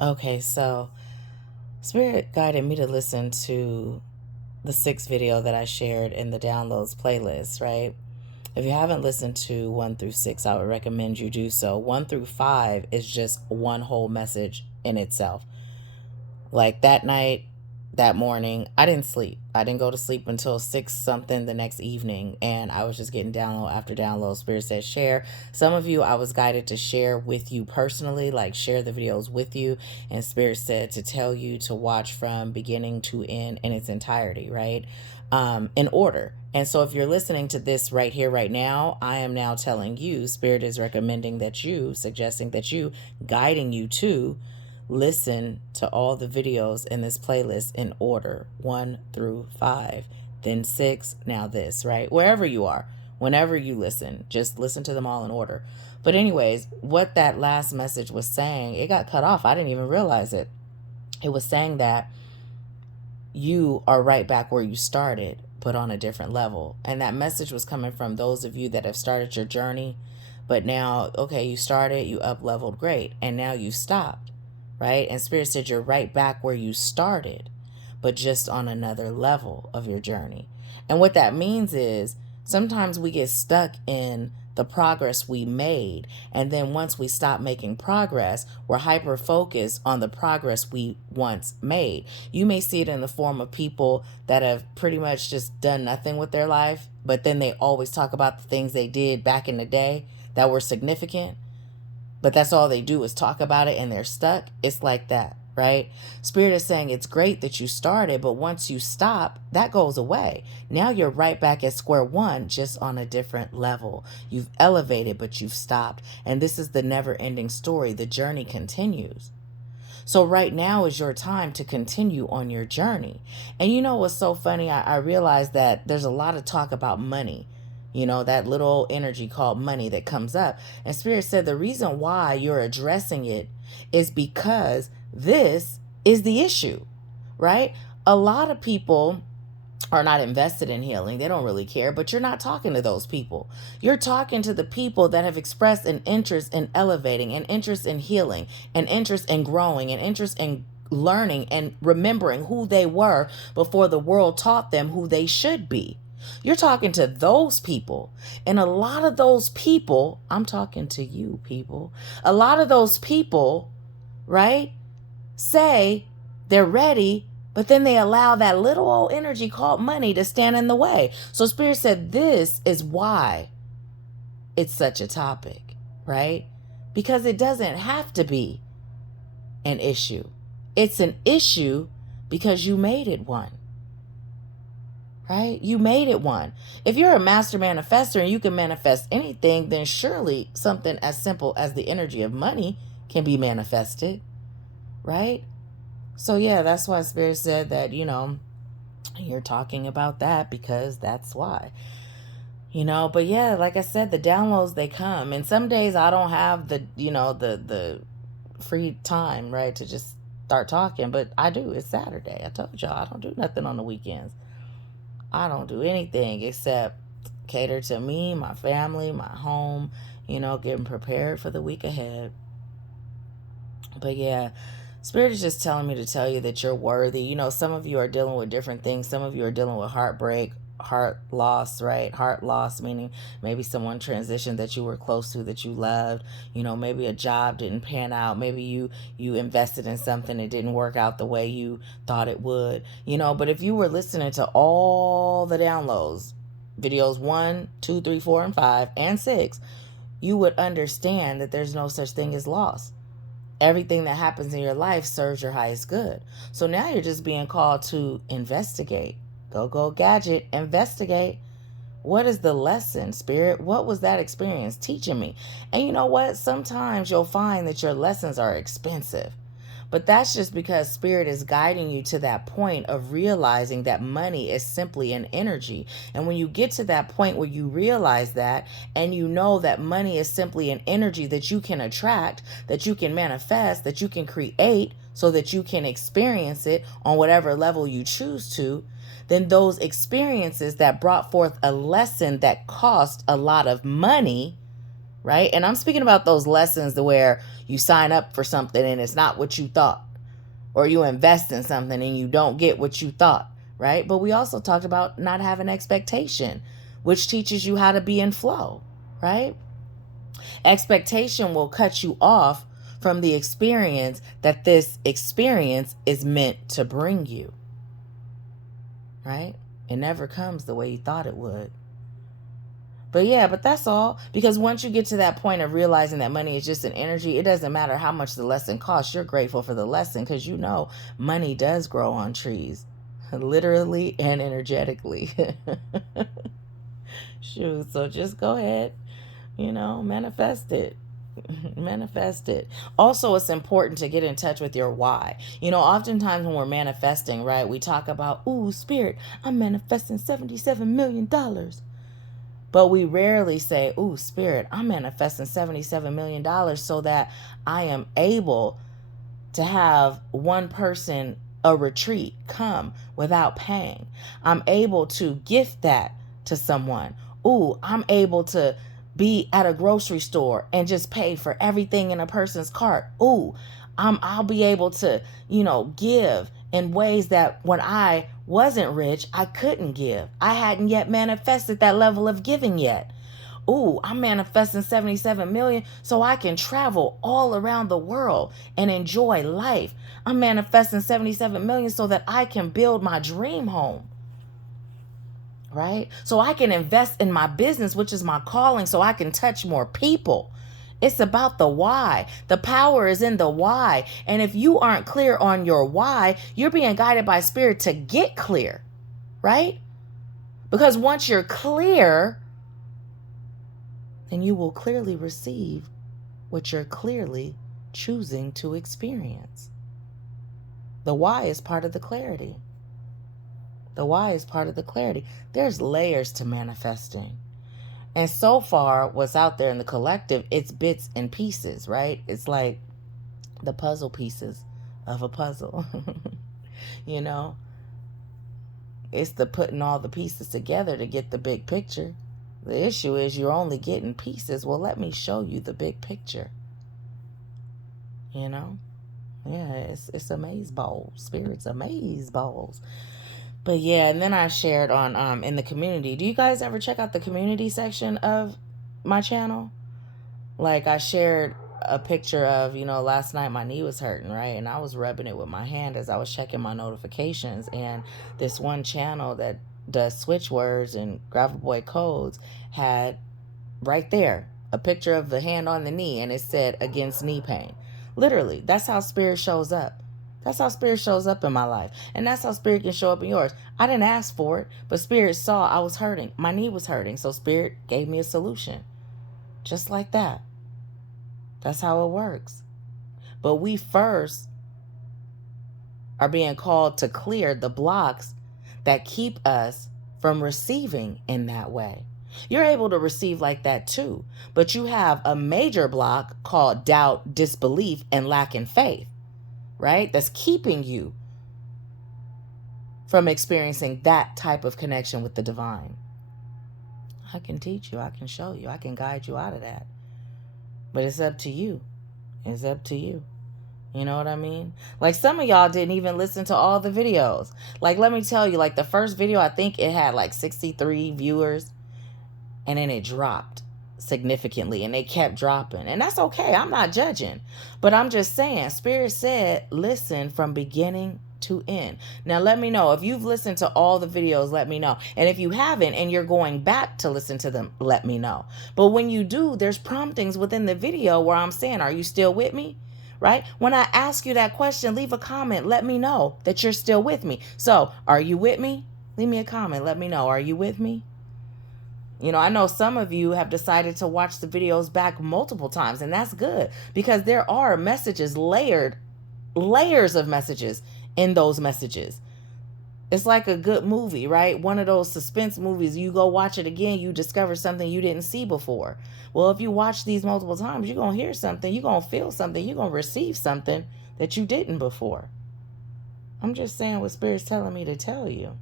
Okay, so Spirit guided me to listen to the 6th video that I shared in the downloads playlist, right? If you haven't listened to 1 through 6, I would recommend you do so. 1 through 5 is just one whole message in itself. Like that night, that morning, I didn't sleep. I didn't go to sleep until 6 something the next evening, and I was just getting download after download. Spirit said share. Some of you I was guided to share with you personally, like share the videos with you, and Spirit said to tell you to watch from beginning to end in its entirety, right? In order. And so if you're listening to this right here, right now, I am now telling you, Spirit is recommending that you, suggesting that you, guiding you to listen to all the videos in this playlist in order 1 through 5, then 6, now this, right? Wherever you are, whenever you listen, just listen to them all in order. But, anyways, what that last message was saying, it got cut off. I didn't even realize it. It was saying that you are right back where you started, but on a different level. And that message was coming from those of you that have started your journey, but now, okay, you started, you up leveled, great, and now you stopped, right? And Spirit said you're right back where you started, but just on another level of your journey. And what that means is sometimes we get stuck in the progress we made. And then once we stop making progress, we're hyper focused on the progress we once made. You may see it in the form of people that have pretty much just done nothing with their life, but then they always talk about the things they did back in the day that were significant, but that's all they do is talk about it and they're stuck. It's like that, right? Spirit is saying it's great that you started, but once you stop, that goes away. Now you're right back at square one, just on a different level. You've elevated, but you've stopped. And this is the never ending story. The journey continues. So right now is your time to continue on your journey. And you know what's so funny? I realized that there's a lot of talk about money. You know, that little energy called money that comes up. And Spirit said the reason why you're addressing it is because this is the issue, right? A lot of people are not invested in healing. They don't really care, but you're not talking to those people. You're talking to the people that have expressed an interest in elevating, an interest in healing, an interest in growing, an interest in learning and remembering who they were before the world taught them who they should be. You're talking to those people. And a lot of those people, I'm talking to you people, a lot of those people, right, say they're ready, but then they allow that little old energy called money to stand in the way. So Spirit said this is why it's such a topic, right? Because it doesn't have to be an issue. It's an issue because you made it one. Right? You made it one. If you're a master manifestor and you can manifest anything, then surely something as simple as the energy of money can be manifested. Right? So yeah, that's why Spirit said that, you're talking about that because that's why. But yeah, like I said, the downloads, they come. And some days I don't have the free time, right, to just start talking, but I do. It's Saturday. I told y'all I don't do nothing on the weekends. I don't do anything except cater to me, my family, my home, getting prepared for the week ahead. But yeah, Spirit is just telling me to tell you that you're worthy. Some of you are dealing with different things. Some of you are dealing with heartbreak, heart loss, right? Heart loss, meaning maybe someone transitioned that you were close to, that you loved. Maybe a job didn't pan out. Maybe you invested in something, it didn't work out the way you thought it would. But if you were listening to all the downloads, videos 1, 2, 3, 4, and 5, and 6, you would understand that there's no such thing as loss. Everything that happens in your life serves your highest good. So now you're just being called to investigate. Go gadget, investigate. What is the lesson, Spirit? What was that experience teaching me? And you know what? Sometimes you'll find that your lessons are expensive. But that's just because Spirit is guiding you to that point of realizing that money is simply an energy. And when you get to that point where you realize that, and you know that money is simply an energy that you can attract, that you can manifest, that you can create, so that you can experience it on whatever level you choose to, then those experiences that brought forth a lesson that cost a lot of money, right? And I'm speaking about those lessons to where you sign up for something and it's not what you thought, or you invest in something and you don't get what you thought, right? But we also talked about not having expectation, which teaches you how to be in flow, right? Expectation will cut you off from the experience that this experience is meant to bring you, right? It never comes the way you thought it would. But yeah, but that's all. Because once you get to that point of realizing that money is just an energy, it doesn't matter how much the lesson costs. You're grateful for the lesson because you know money does grow on trees, literally and energetically. Shoot, so just go ahead, manifest it. Manifest it. Also, it's important to get in touch with your why. Oftentimes when we're manifesting, right, we talk about, ooh, spirit, I'm manifesting $77 million. But we rarely say, ooh, spirit, I'm manifesting $77 million so that I am able to have one person a retreat come without paying. I'm able to gift that to someone. Ooh, I'm able to be at a grocery store and just pay for everything in a person's cart. Ooh, I'll be able to, give in ways that when I wasn't rich, I couldn't give. I hadn't yet manifested that level of giving yet. Ooh, I'm manifesting 77 million so I can travel all around the world and enjoy life. I'm manifesting 77 million so that I can build my dream home. Right? So I can invest in my business, which is my calling, so I can touch more people. It's about the why. The power is in the why. And if you aren't clear on your why, you're being guided by spirit to get clear, right? Because once you're clear, then you will clearly receive what you're clearly choosing to experience. The why is part of the clarity. The why is part of the clarity. There's layers to manifesting. And so far, what's out there in the collective, it's bits and pieces, right? It's like the puzzle pieces of a puzzle. It's the putting all the pieces together to get the big picture. The issue is you're only getting pieces. Well, let me show you the big picture. Yeah, it's amaze balls. Spirit's amaze balls. But yeah, and then I shared on in the community. Do you guys ever check out the community section of my channel? Like I shared a picture of, last night my knee was hurting, right? And I was rubbing it with my hand as I was checking my notifications. And this one channel that does switch words and Gravel Boy codes had right there a picture of the hand on the knee, and it said against knee pain. Literally, that's how spirit shows up. That's how spirit shows up in my life. And that's how spirit can show up in yours. I didn't ask for it, but spirit saw I was hurting. My knee was hurting. So spirit gave me a solution. Just like that. That's how it works. But we first are being called to clear the blocks that keep us from receiving in that way. You're able to receive like that too. But you have a major block called doubt, disbelief, and lack in faith. Right? That's keeping you from experiencing that type of connection with the divine. I can teach you. I can show you. I can guide you out of that. But it's up to you. It's up to you. You know what I mean? Like some of y'all didn't even listen to all the videos. Like, let me tell you, like the first video, I think it had like 63 viewers. And then it dropped significantly, and they kept dropping, and that's okay. I'm not judging, but I'm just saying spirit said listen from beginning to end. Now let me know if you've listened to all the videos. Let me know. And if you haven't and you're going back to listen to them, let me know. But when you do, there's promptings within the video where I'm saying, are you still with me? Right? When I ask you that question, leave a comment. Let me know that you're still with me. So are you with me? Leave me a comment. Let me know. Are you with me? I know some of you have decided to watch the videos back multiple times, and that's good because there are messages, layers of messages in those messages. It's like a good movie, right? One of those suspense movies, you go watch it again, you discover something you didn't see before. Well, if you watch these multiple times, you're going to hear something, you're going to feel something, you're going to receive something that you didn't before. I'm just saying what Spirit's telling me to tell you.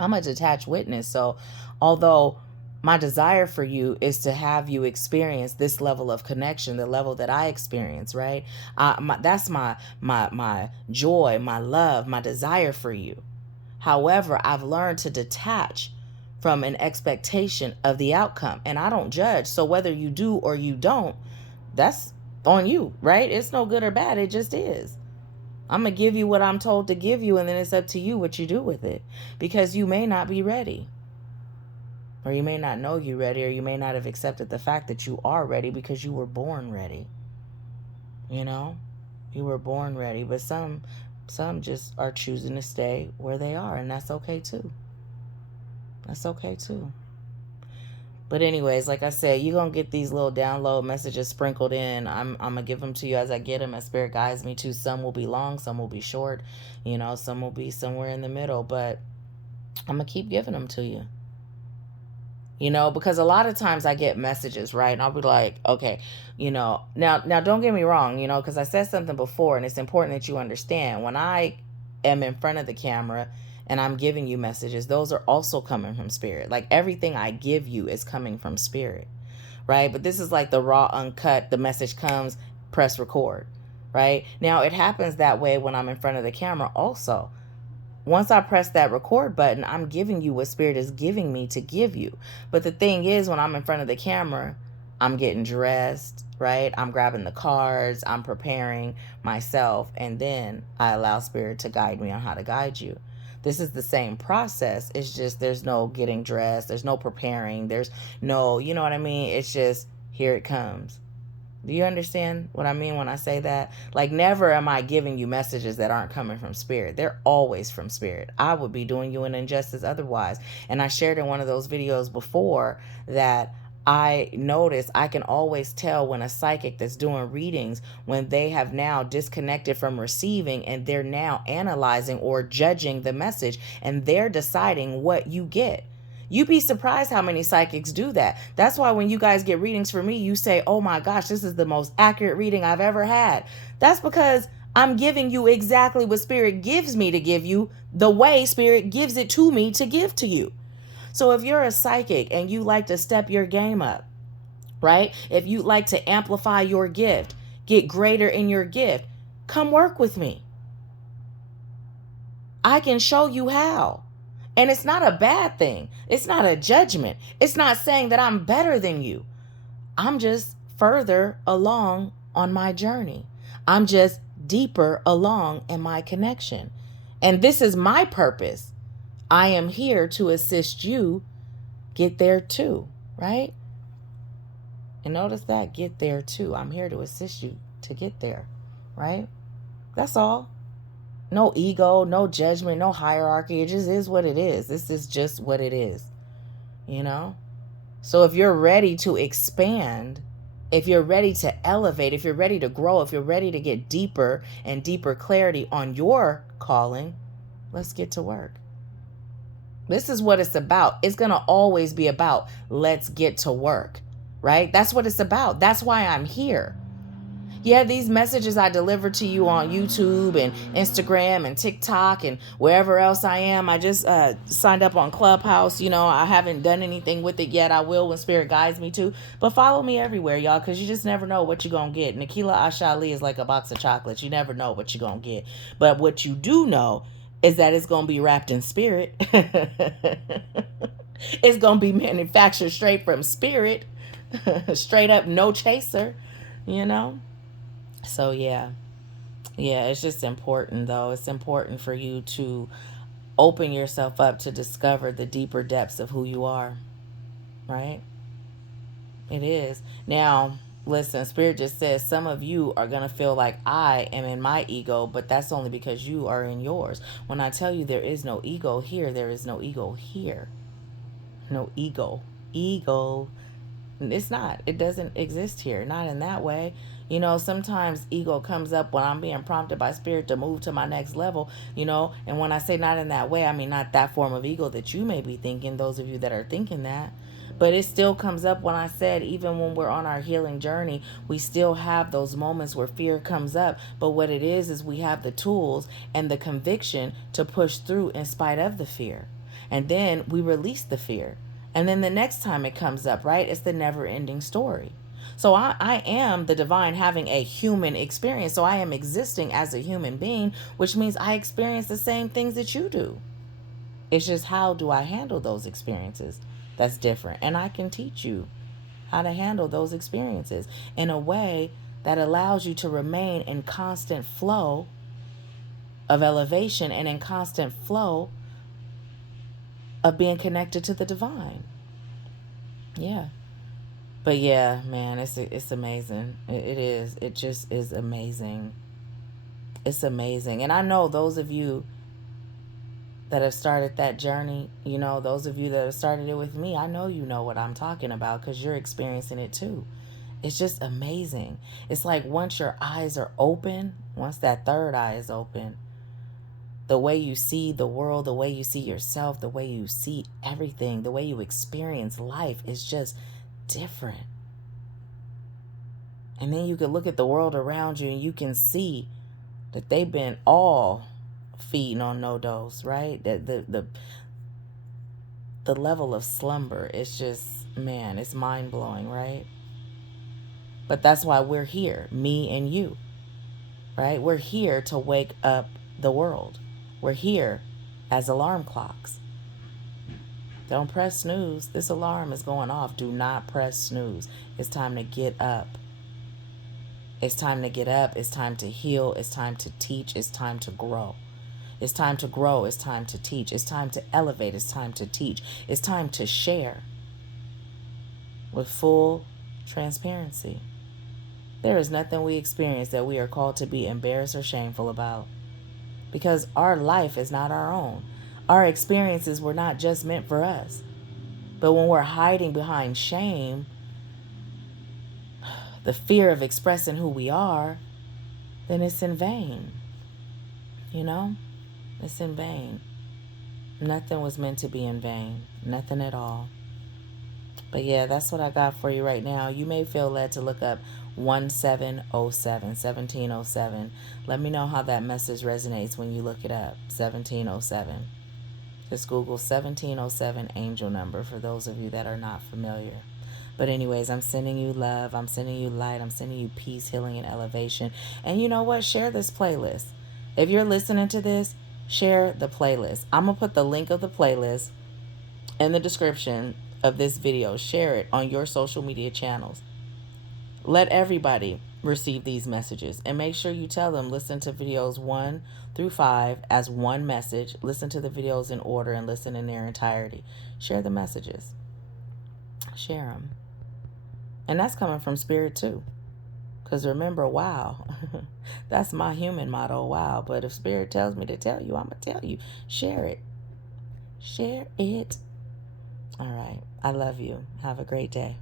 I'm a detached witness, so although My desire for you is to have you experience this level of connection, the level that I experience, right? That's my joy, my love, my desire for you. However, I've learned to detach from an expectation of the outcome, and I don't judge. So whether you do or you don't, that's on you, right? It's no good or bad. It just is. I'm going to give you what I'm told to give you, and then it's up to you what you do with it, because you may not be ready. Or you may not know you're ready, or you may not have accepted the fact that you are ready because you were born ready. You know, you were born ready, but some just are choosing to stay where they are, and that's okay too. That's okay too. But anyways, like I said, you're going to get these little download messages sprinkled in. I'm going to give them to you as I get them, as Spirit guides me to. Some will be long, some will be short, you know, some will be somewhere in the middle, but I'm going to keep giving them to you. You know, because a lot of times I get messages, right? And I'll be like, okay, you know, now don't get me wrong, you know, because I said something before, and it's important that you understand when I am in front of the camera and I'm giving you messages, those are also coming from Spirit. Like everything I give you is coming from Spirit, right? But this is like the raw, uncut, the message comes, press record, right? Now it happens that way when I'm in front of the camera also. Once I press that record button, I'm giving you what Spirit is giving me to give you. But the thing is, when I'm in front of the camera, I'm getting dressed, right? I'm grabbing the cards, I'm preparing myself, and then I allow Spirit to guide me on how to guide you. This is the same process. It's just there's no getting dressed, there's no preparing, there's no, you know what I mean? It's just here it comes. Do you understand what I mean when I say that? Like, never am I giving you messages that aren't coming from Spirit. They're always from Spirit. I would be doing you an injustice otherwise. And I shared in one of those videos before that I notice I can always tell when a psychic that's doing readings, when they have now disconnected from receiving and they're now analyzing or judging the message, and they're deciding what you get. You'd be surprised how many psychics do that. That's why when you guys get readings from me, you say, oh my gosh, this is the most accurate reading I've ever had. That's because I'm giving you exactly what Spirit gives me to give you, the way Spirit gives it to me to give to you. So if you're a psychic and you like to step your game up, right? If you like to amplify your gift, get greater in your gift, come work with me. I can show you how. And it's not a bad thing. It's not a judgment. It's not saying that I'm better than you. I'm just further along on my journey. I'm just deeper along in my connection. And this is my purpose. I am here to assist you get there too, right? And notice that, get there too. I'm here to assist you to get there, right? That's all. No ego, no judgment, no hierarchy. It just is what it is. This is just what it is, you know? So if you're ready to expand, if you're ready to elevate, if you're ready to grow, if you're ready to get deeper and deeper clarity on your calling, let's get to work. This is what it's about. It's going to always be about let's get to work, right? That's what it's about. That's why I'm here. Yeah, these messages I deliver to you on YouTube and Instagram and TikTok and wherever else I am. I just signed up on Clubhouse. You know, I haven't done anything with it yet. I will when Spirit guides me to. But follow me everywhere, y'all, because you just never know what you're going to get. Nahkila Ashali is like a box of chocolates. You never know what you're going to get. But what you do know is that it's going to be wrapped in Spirit. It's going to be manufactured straight from Spirit. Straight up, no chaser, you know? So yeah, it's just important though. It's important for you to open yourself up to discover the deeper depths of who you are, right? It is. Now, listen, Spirit just says some of you are going to feel like I am in my ego, but that's only because you are in yours. When I tell you there is no ego here, there is no ego here. No ego. Ego. It's not. It doesn't exist here. Not in that way. You know, sometimes ego comes up when I'm being prompted by Spirit to move to my next level, you know, and when I say not in that way, I mean not that form of ego that you may be thinking, those of you that are thinking that. But it still comes up when I said, even when we're on our healing journey, we still have those moments where fear comes up. But what it is we have the tools and the conviction to push through in spite of the fear. And then we release the fear. And then the next time it comes up, right? It's the never ending story. So I am the divine having a human experience. So I am existing as a human being, which means I experience the same things that you do. It's just how do I handle those experiences that's different. And I can teach you how to handle those experiences in a way that allows you to remain in constant flow of elevation and in constant flow of being connected to the divine. Yeah. But yeah, man, it's amazing. It is. It just is amazing. It's amazing. And I know those of you that have started that journey, you know, those of you that have started it with me, I know you know what I'm talking about because you're experiencing it too. It's just amazing. It's like once your eyes are open, once that third eye is open, the way you see the world, the way you see yourself, the way you see everything, the way you experience life is just different. And then you can look at the world around you and you can see that they've been all feeding on no dose, right? The level of slumber is just, man, it's mind blowing, right? But that's why we're here, me and you, right? We're here to wake up the world. We're here as alarm clocks. Don't press snooze. This alarm is going off. Do not press snooze. It's time to get up. It's time to get up. It's time to heal. It's time to teach. It's time to grow. It's time to grow. It's time to teach. It's time to elevate. It's time to teach. It's time to share with full transparency. There is nothing we experience that we are called to be embarrassed or shameful about, because our life is not our own. Our experiences were not just meant for us. But when we're hiding behind shame, the fear of expressing who we are, then it's in vain. You know? It's in vain. Nothing was meant to be in vain. Nothing at all. But yeah, that's what I got for you right now. You may feel led to look up 1707. Let me know how that message resonates when you look it up. 1707. Just Google 1707 angel number for those of you that are not familiar. But anyways, I'm sending you love. I'm sending you light. I'm sending you peace, healing, and elevation. And you know what? Share this playlist. If you're listening to this, share the playlist. I'm going to put the link of the playlist in the description of this video. Share it on your social media channels. Let everybody receive these messages, and make sure you tell them listen to videos 1 through 5 as one message. Listen to the videos in order and listen in their entirety. Share the messages. Share them. And that's coming from spirit too. Because remember, wow, that's my human motto, wow. But if spirit tells me to tell you, I'm going to tell you. Share it. Share it. All right. I love you. Have a great day.